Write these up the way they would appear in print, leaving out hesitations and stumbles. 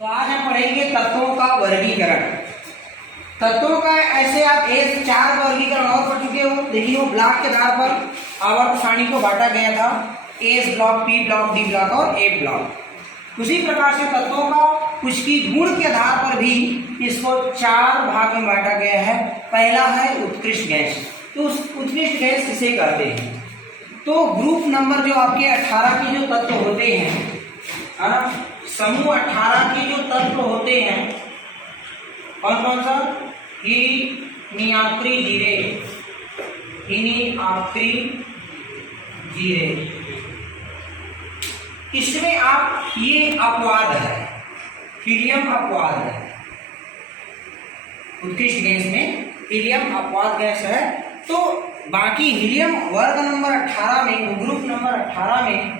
तो आज हम पढ़ेंगे तत्वों का वर्गीकरण। तत्वों का ऐसे आप एक 4 वर्गीकरण और पढ़ चुके हो, लेकिन वो ब्लॉक के आधार पर आवर्त सारणी को बांटा गया था, S block, P block, D block और ए ब्लॉक। उसी प्रकार से तत्वों का कुछ की गुण के आधार पर भी इसको 4 भाग में बांटा गया है। पहला है उत्कृष्ट गैस। तो उस उत्कृष्ट गैस किसे कहते हैं? तो ग्रुप नंबर जो आपके 18 के जो तत्व होते हैं, है ना, समूह 18 के जो तत्व होते हैं, कौन कौन सा? नियात्री जीरे, जीरे, इसमें आप ये अपवाद है, हीलियम अपवाद है। उत्कृष्ट गैस में हीलियम अपवाद गैस है। तो बाकी हीलियम वर्ग नंबर 18 में, ग्रुप नंबर 18 में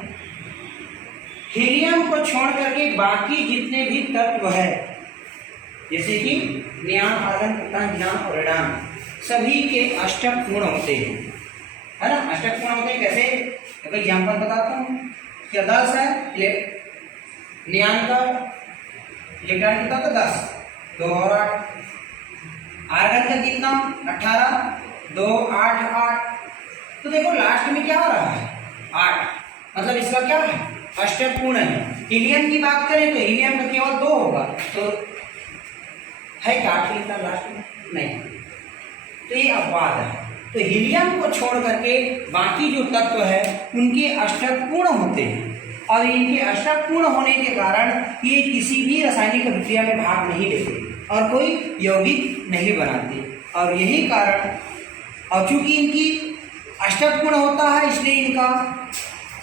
हीलियम को छोड़ करके बाकी जितने भी तत्व है, जैसे कि नियान, आर्गन, प्रोटॉन, ज़ीनान और रेडॉन, सभी के अष्टक पूर्ण होते हैं, है ना। अष्टक पूर्ण होते हैं कैसे? एक एग्जाम्पल बताता हूँ। क्या 10 है नियान का, इलेक्ट्रॉन कितना था? 10, 2 और 8। आर्गन का कितना? 18, 2, 8, 8। तो देखो लास्ट में क्या हो रहा है? 8, मतलब इसका क्या है? अष्टक पूर्ण है। हीलियम की बात करें तो हीलियम का केवल 2 होगा, तो है क्या 8 लिखना लास्ट में? नहीं। तो ये अपवाद है। तो हीलियम को छोड़ करके बाकी जो तत्व है उनके अष्टक पूर्ण होते हैं, और इनके अष्टक पूर्ण होने के कारण ये किसी भी रासायनिक अभिक्रिया में भाग नहीं लेते और कोई यौगिक नहीं बनाते। और यही कारण, और चूंकि इनकी अष्टक पूर्ण होता है इसलिए इनका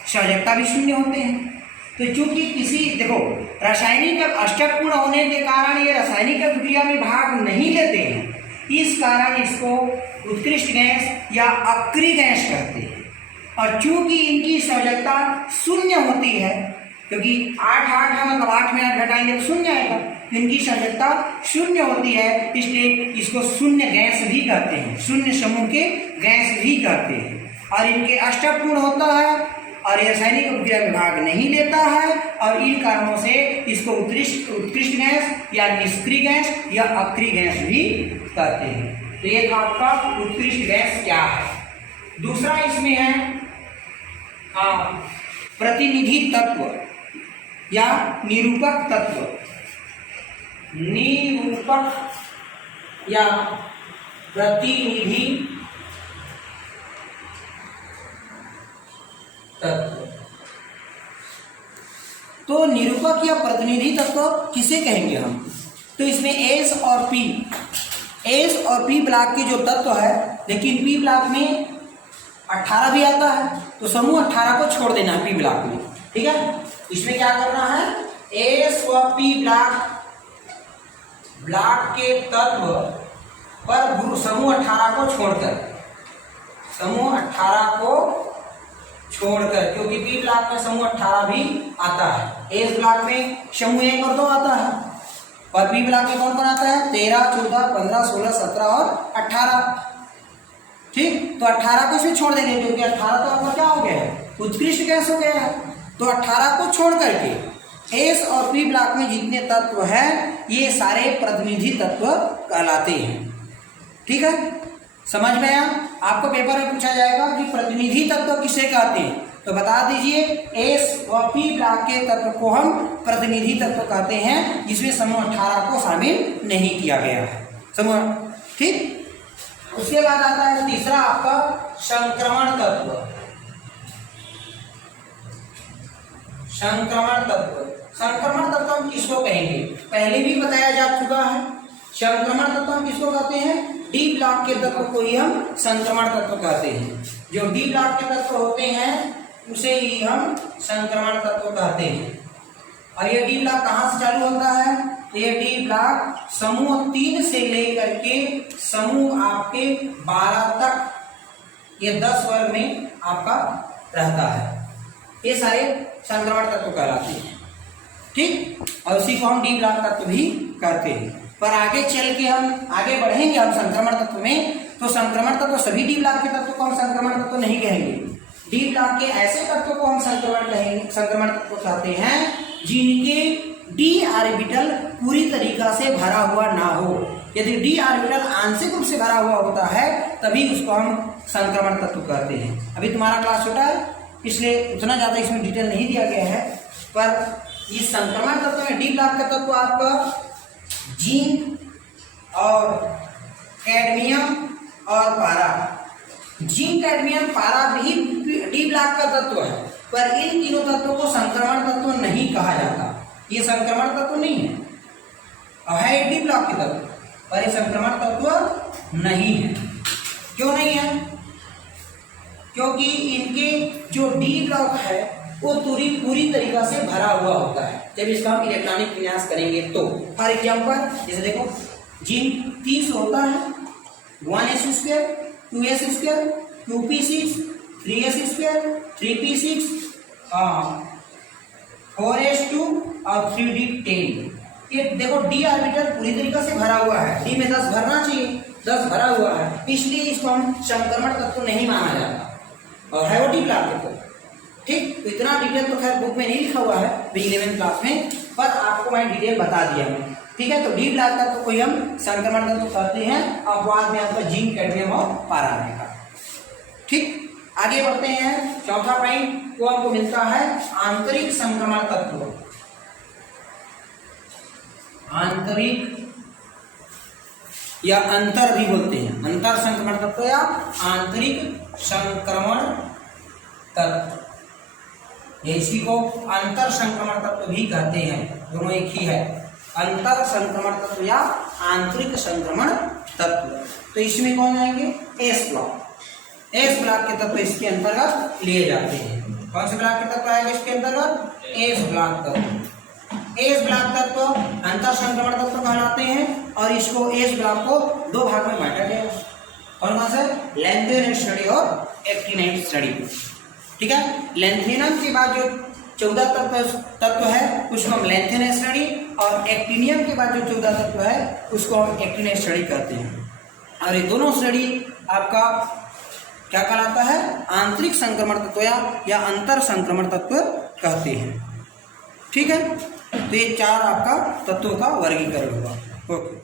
संयोजकता भी शून्य होते हैं। तो चूंकि किसी, देखो, रासायनिक अष्टक पूर्ण होने के कारण ये रासायनिक अभिक्रिया में भाग नहीं लेते हैं, इस कारण इसको उत्कृष्ट गैस या अक्रिय गैस कहते हैं। और चूंकि इनकी संयोजकता शून्य होती है, क्योंकि 8 है मतलब 8 में 8 घटाएंगे तो शून्य आएगा, इनकी संयोजकता शून्य होती है, इसलिए इसको शून्य गैस भी कहते हैं, शून्य समूह के गैस भी कहते हैं। और इनके अष्टक पूर्ण होता है और ये रासायनिक अभिक्रिया में भाग नहीं लेता है, और इन कारणों से इसको उत्कृष्ट गैस या निष्क्रिय गैस या अक्रिय गैस भी कहते हैं। तो ये आपका उत्कृष्ट गैस क्या है। दूसरा इसमें है प्रतिनिधि तत्व या निरूपक तत्व। निरूपक या प्रतिनिधि तत्व। तो निरूपक या प्रतिनिधि तत्व किसे कहेंगे हम? तो इसमें एस और पी ब्लॉक के जो तत्व है, लेकिन पी ब्लॉक में 18 भी आता है, तो समूह 18 को छोड़ देना है पी ब्लॉक में, ठीक है। इसमें क्या करना है? एस व पी ब्लॉक के तत्व पर समूह 18 को छोड़कर, क्योंकि पी ब्लॉक में समूह 18 भी आता है। एस ब्लॉक में समूह 1 और 2 आता है, और पी ब्लॉक में कौन कौन आता है? 13, 14, 15, 16, 17 और 18, ठीक। तो 18 को इसमें छोड़ देंगे, क्योंकि 18 तो आपका क्या हो गया है? उत्कृष्ट गैस हो गया है। तो 18 को छोड़ करके एस और पी ब्लॉक में जितने तत्व हैं ये सारे प्रतिनिधि तत्व कहलाते हैं, ठीक है। समझ में आया? आपको पेपर में पूछा जाएगा कि प्रतिनिधि तत्व किसे कहते हैं, तो बता दीजिए एस व पी ब्लॉक के तत्व को हम प्रतिनिधि तत्व कहते हैं, जिसमें समूह 18 को शामिल नहीं किया गया है, समूह, ठीक। उसके बाद आता है तीसरा आपका संक्रमण तत्व। संक्रमण तत्व हम किसको कहेंगे? पहले भी बताया जा चुका है। संक्रमण तत्व हम किसको कहते हैं? डी ब्लॉक के तत्व को ही हम संक्रमण तत्व कहते हैं। जो डी ब्लॉक के तत्व होते हैं उसे ही हम संक्रमण तत्व कहते हैं। और ये डी ब्लॉक कहाँ से चालू होता है? तो ये डी ब्लॉक समूह 3 से लेकर के समूह आपके 12 तक, ये 10 वर्ग में आपका रहता है। ये सारे संक्रमण तत्व कहलाते हैं, ठीक। और उसी को हम डी ब्लॉक तत्व भी कहते हैं। पर आगे चल के हम आगे बढ़ेंगे हम संक्रमण तत्व में, तो संक्रमण तत्व सभी डी ब्लॉक के तत्व को हम संक्रमण तत्व नहीं कहेंगे। डी ब्लॉक के ऐसे तत्व को हम संक्रमण तत्व कहते हैं जिनके डी ऑर्बिटल पूरी तरीका से भरा हुआ ना हो। यदि डी ऑर्बिटल आंशिक रूप से भरा हुआ होता है तभी उसको हम संक्रमण तत्व कहते हैं। अभी तुम्हारा क्लास छोटा है इसलिए उतना ज़्यादा इसमें डिटेल नहीं दिया गया है, पर इस संक्रमण तत्व में डी ब्लॉक का तत्व आपका जिंक और कैडमियम और पारा। जिंक, कैडमियम, पारा भी डी ब्लॉक का तत्व है, पर इन तीनों तत्वों को संक्रमण तत्व नहीं कहा जाता। ये संक्रमण तत्व नहीं है और है डी ब्लॉक के तत्व, पर ये संक्रमण तत्व नहीं है। क्यों नहीं है? क्योंकि इनके जो डी ब्लॉक है वो पूरी तरीका से भरा हुआ होता है। जब इसका हम इलेक्ट्रॉनिक विन्यास करेंगे तो फॉर एग्जाम्पल जैसे देखो जिंक 30 होता है, 1s², 2s², 2p6, 3s², 3p6, 4s2 और 3d10। ये देखो डी ऑर्बिटल पूरी तरीके से भरा हुआ है, डी में 10 भरना चाहिए, 10 भरा हुआ है, इसलिए इसको हम संक्रमण तत्व नहीं माना जाता और है वो डी ब्लॉक के तत्व। ठीक, तो इतना डिटेल तो खैर बुक में नहीं लिखा हुआ है 11वीं क्लास में, पर आपको मैं डिटेल बता दिया मैं। ठीक है, तो डी ब्लॉक तत्व को हम संक्रमण तत्व कहते हैं और बाद में आपका जिंक, कैडमियम और पारा आएगा। ठीक, आगे बढ़ते हैं। चौथा पॉइंट वो हमको मिलता है आंतरिक संक्रमण तत्व। आंतरिक या अंतर भी बोलते हैं, अंतर संक्रमण तत्व या आंतरिक संक्रमण तत्व, इसी को अंतर संक्रमण तत्व भी कहते हैं, दोनों एक ही है। अंतर संक्रमण तत्व या आंतरिक संक्रमण तत्व, तो इसमें कौन आएंगे? S block. एस ब्लॉक के तत्व इसके अंतर्गत लिए जाते हैं। कौन से ब्लॉक के तत्व आएंगे इसके अंतर्गत? एस ब्लॉक तत्व। एस ब्लॉक तत्व अंतर संक्रमण तत्व कहलाते हैं और इसको एस ब्लॉक को दो भाग में बांटा गया है। कौन कौन से? लैंथेनाइट स्टडी और एक्टिनाइट स्टडी। ठीक है, लैंथेनम के बाद जो 14 तत्व है उसको हम लैंथेनाइट स्टडी और एक्टिनियम के बाद जो 14 तत्व है उसको हम एक्टिनाइट स्टडी करते हैं। और ये दोनों स्टडी आपका क्या कहलाता है? आंतरिक संक्रमण तत्व या अंतर संक्रमण तत्व कहते हैं। ठीक है, तो ये 4 आपका तत्वों का वर्गीकरण हुआ। ओके।